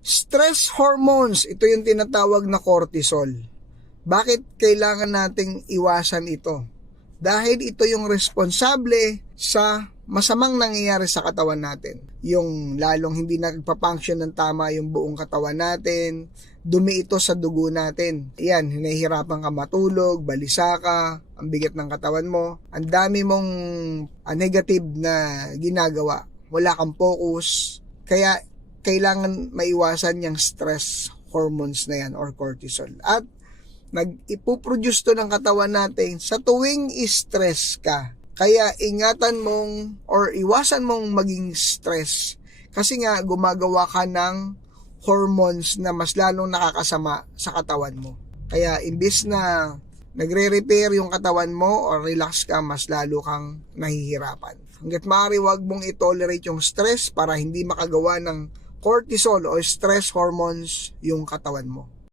Stress hormones, ito yung tinatawag na cortisol. Bakit kailangan nating iwasan ito? Dahil ito yung responsable sa masamang nangyayari sa katawan natin. Yung lalong hindi nagpa-function ng tama yung buong katawan natin, dumi ito sa dugo natin. Yan, hinahirapan ka matulog, balisa ka, ang bigat ng katawan mo, ang dami mong negative na ginagawa, wala kang focus, kaya kailangan maiwasan yung stress hormones na yan or cortisol. At ipuproduce to ng katawan natin sa tuwing stress ka. Kaya ingatan mong or iwasan mong maging stress kasi nga gumagawa ka ng hormones na mas lalong nakakasama sa katawan mo. Kaya imbis na nagre-repair yung katawan mo or relax ka, mas lalo kang nahihirapan. Hanggat maaari, wag mong i-tolerate yung stress para hindi makagawa ng cortisol o stress hormones yung katawan mo.